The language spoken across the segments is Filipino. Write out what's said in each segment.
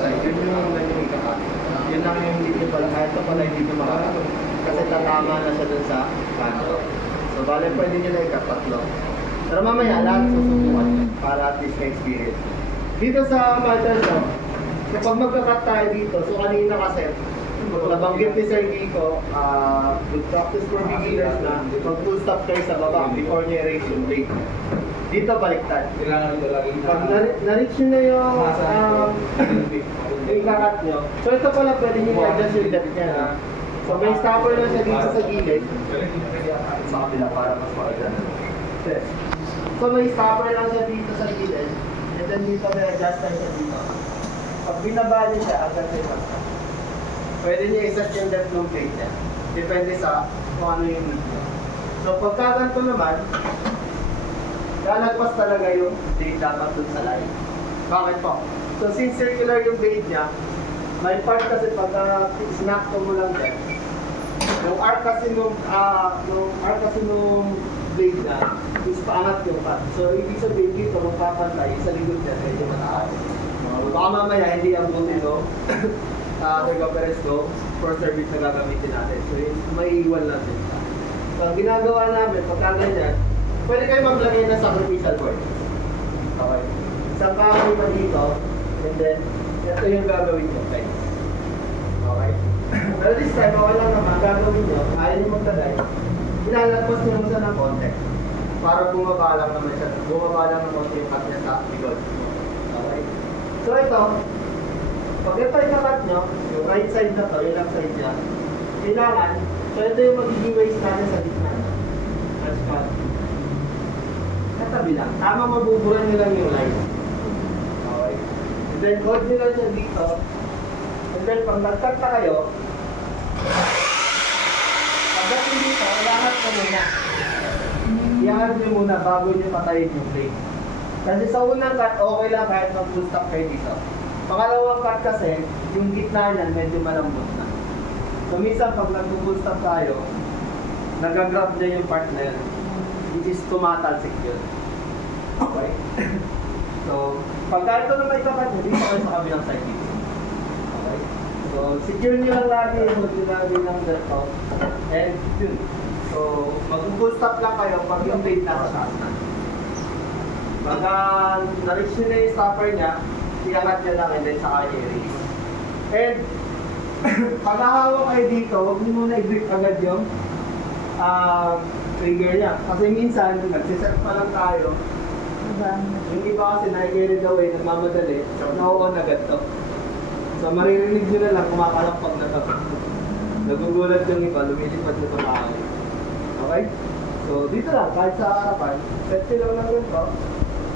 side, yun yung ganyan yung kakat. Yun lang yung hindi nyo pala, kahit pa pala hindi nyo makakapag. Kasi tatama na siya dun sa kanto. So, bale, pwede nyo na ikat tatlo. Pero mamaya, lahat susubukan nyo para at least na-experience. Dito sa Martels, kapag magkakat tayo dito, so kanina kasi, nabanggit ni Sir Kiko, good practice for beginners na mag full stop kayo sa baba before nyo i-raise yung blade. Dito baliktad. Pag na-reach nyo na yung kakat nyo, so ito pala pwede nyo i-adjust yung depth niya. Na. So may stopper lang siya dito sa gilid. Sa kapila para mas ma-adjust. So may stopper lang siya dito sa gilid. And then dito may adjust tayo siya dito. Pag binaba niyo siya, agad siya basta. Pwede niyo i-set yung depth ng blade niya. Depende sa kung ano yung need niyo. So pagka ganito naman, lalagpas talaga yung blade dapat dun sa line. Bakit po? So since circular yung blade niya, may part kasi pagka snap mo lang dyan, yung arc kasi nung blade niya, is paangat yung cut. So ibig sabihin dito, magpapantay sa likod niya, medyo mataas. Baka mamaya hindi ang buti no? Ergo Perez go for service na gagamitin natin. So yun, maiiwan natin siya. So ang ginagawa namin, pagka ganyan, pwede kayo maglagay ng sacrificial board. Okay. Isang kahoy pa dito, and then, ito yung gagawin nyo, guys. Okay. Pero this time, okay lang naman, gagawin nyo, ayaw nyo magtagay, ilalagpas nyo lang siya ng konti. Para bumaba lang naman siya, bumaba lang ng konti yung cut niya sa likod. Okay. So ito, pag ito yung cut nyo, yung right side na to, yung left side niya, kailangan, so ito yung magiging waist natin sa gitna. That's fine. Katabi lang. Tama mabuburan nyo lang yung line. Okay. And then, hold nyo lang siya dito. And then, pag nag-cut na kayo, pagdating dito, iangat nyo muna. Iangat nyo muna bago nyo patayin yung blade. Kasi sa unang cut, okay lang kahit mag-full stop kayo dito. Pangalawang cut kasi, yung gitna niyan medyo malambot na. So, minsan pag nag-full stop tayo, nag-grab niya yung part na yun. Which is tumatalsik yun. Okay? So, pagka ito na may kapat nyo, dito kayo sa kabilang side dito. Okay? So, secure nyo lang lagi, hold nyo lagi ng dito. And yun. So, mag-full stop lang kayo pag yung blade nasa taas na. Pagka na-reach nyo na yung stopper niya, iangat nyo lang and then saka nyo i-release. And, pag nahawak kayo dito, huwag nyo muna i-grip agad yung trigger niya. Kasi minsan, nagsiset pa lang tayo. Yung iba kasi na-carry away, nagmamadali, na-on agad to. So maririnig nyo na lang, kumakalampag na to. Nagugulat yung iba, lumilipad na ito maaari. Okay? So dito lang, kahit sa harapan, set nyo lang lang ganito.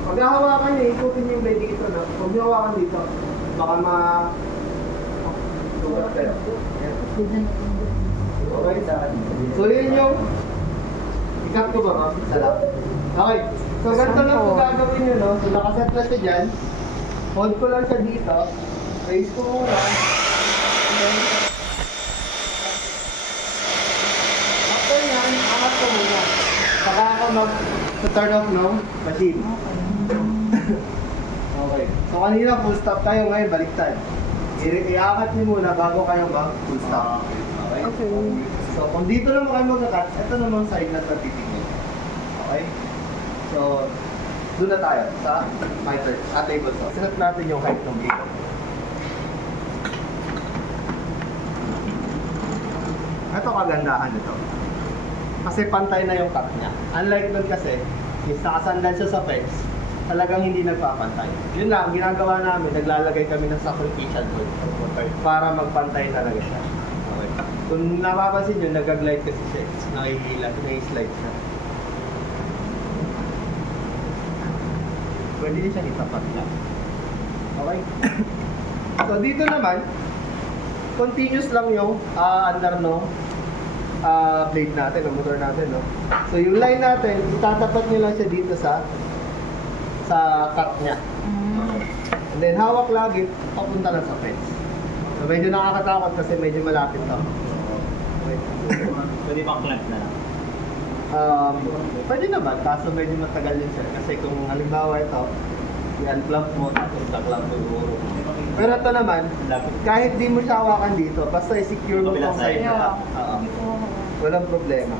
Pag nahawakan nyo, ikutin yung blade dito na. Huwag nyo hawakan dito. Baka okay, saan? So yun yung ikat ko ba, ma'am? Salam. Okay. So ganito lang po gagawin nyo, no? So nakaset na siya dyan. Hold ko lang siya dito. Raise ko muna. After yan, angat ko muna. Saka ako mag-turn off no machine. Okay. So kanina full stop tayo, ngayon baliktad. Iangat niyo muna bago kayo mag-full stop. Okay? So, kung dito naman kayo mag-cut, ito namang side na titignan. Okay? So, doon na tayo sa fighter, sa table saw. Sinat natin yung height ng blade. Ito kagandahan nito. Kasi pantay na yung cut niya. Unlike nun kasi, is nakasandal siya sa fence, talagang hindi nagpapantay. Yun lang, ginagawa namin, naglalagay kami ng sacrificial wood para magpantay talaga siya. Okay. Kung napapansin nyo, nag-glide kasi siya. Nakihila, nai-slide siya. Pwede din siya itapat lang. Okay? So dito naman, continuous lang yung under no blade natin, ang motor natin, no? So yung line natin, itatapat nyo lang siya dito sa cut niya. And then hawak lagi, papunta lang sa fence. So medyo nakakatakot kasi medyo malapit to. Pwede bang clamp na lang? Pwede naman, kaso medyo matagal yun siya. Kasi kung halimbawa ito, i-unclamp mo, tapos na-clamp mo siguro. Pero ito naman, kahit di mo siya hawakan dito, basta i-secure mo Kabilang tong side side. na. Yeah. Oo. Hindi po ako. Walang problema.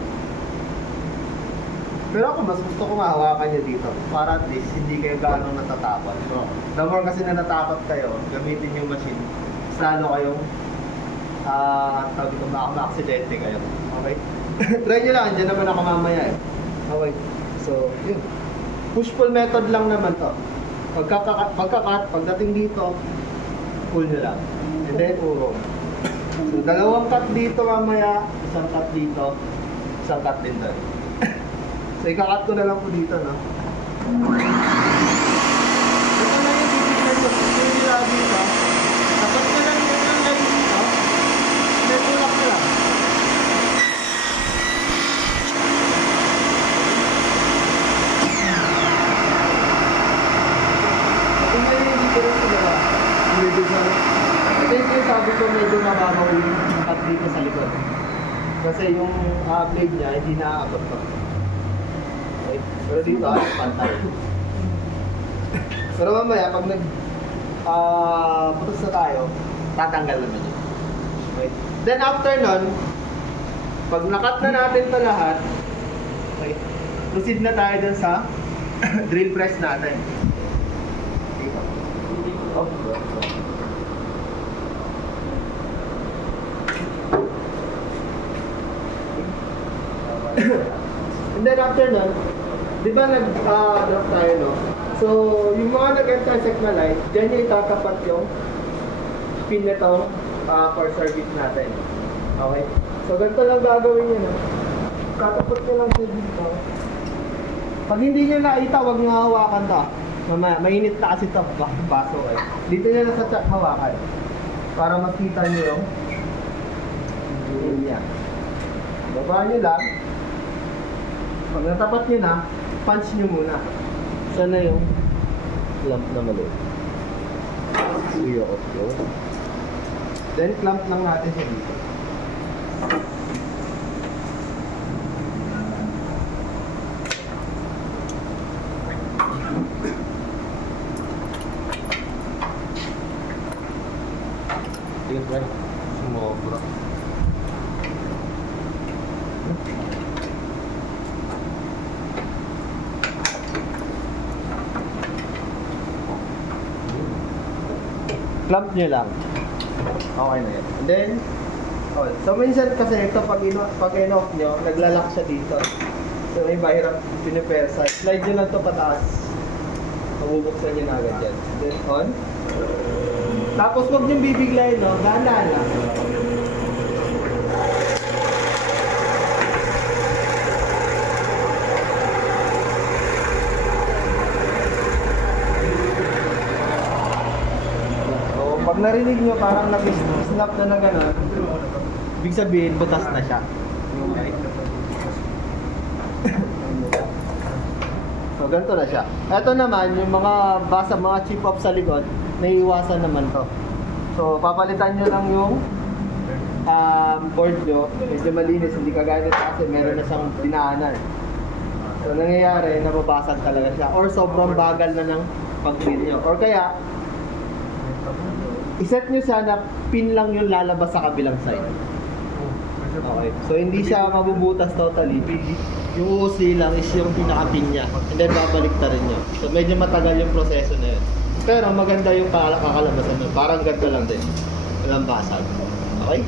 Pero ako mas gusto ko mahawakan nyo dito para at least hindi kayo gaano natatakot. The more kasi na natakot kayo, gamitin yung machine, mas lalo kayong tawag ito, maka-aksidente kayo. Okay? Try nyo lang, dyan naman ako mamaya eh. Okay. So, yun. Push-pull method lang naman to. Pagka-cut, pagdating dito, pull nyo lang. And then, urong. So, dalawang cut dito mamaya, isang cut dito, isang cut din doon. So, ika-cut ko na lang po dito, no? Ito na yung bibigyan ko. Ito yung nila dito. Tapat na lang yung line dito. May tulak na lang. Ito na yung difference nila. Medyo sa... Ito yung sabi ko medyo mababaw yung cut dito sa likod. Kasi yung blade niya, hindi naaabot to. Okay. Pero dito ay pantay. Pero mamaya, pag putos na tayo, tatanggal naman yun. Okay. Then after nun, pag nakat na natin ito lahat, okay, proceed na tayo dun sa drill press natin. Dito. Oh. And then after nun, di ba nag-drop tayo, no? So, yung mga nag-intersect na line, dyan yung itatapat yung pin nitong for service natin. Okay? So, ganito lang gagawin nyo, no? Tatapat nyo lang siya dito. Pag hindi nyo nakita, huwag nyo hawakan to. Mamaya, mainit na kasi ito. Baso kayo. Dito nyo na sa chat hawakan. Para makita nyo yung niya. Baba nyo lang. Pag natapat nyo na, punch nyo muna. Sana yung clamp na maliit. Suyo off yun. Then clamp lang natin siya dito. Tingin ko yan. Sumobra. Clamp nyo lang. Okay na yan. And then, oh, so minsan kasi ito pag in-off nyo, naglalak siya dito. So may mahirap pinipersa. Slide nyo lang ito pataas. Mabubuksan nyo na agad yan. Then on. Tapos huwag nyo bibiglayin, no? Dahan-dahan lang. Pag narinig nyo parang nag-snap na gano'n, ibig sabihin, butas na siya. Okay. So, ganito na siya. Ito naman, yung mga mga chip off sa likod, naiiwasan naman to. So, papalitan nyo lang yung board nyo. Medyo malinis, hindi kagaya kasi meron na siyang dinaanan. So, nangyayari, nababasag talaga siya. Or sobrang bagal na ng pag-drill nyo. Or kaya, iset nyo siya na pin lang yung lalabas sa kabilang side. Okay. So hindi siya mabubutas totally. Yung usi lang is yung pinaka-pin niya. And then babalik ta rin nyo. So medyo matagal yung proseso na yun. Pero maganda yung kakalabasan mo. Parang ganda lang din. Walang basag. Okay?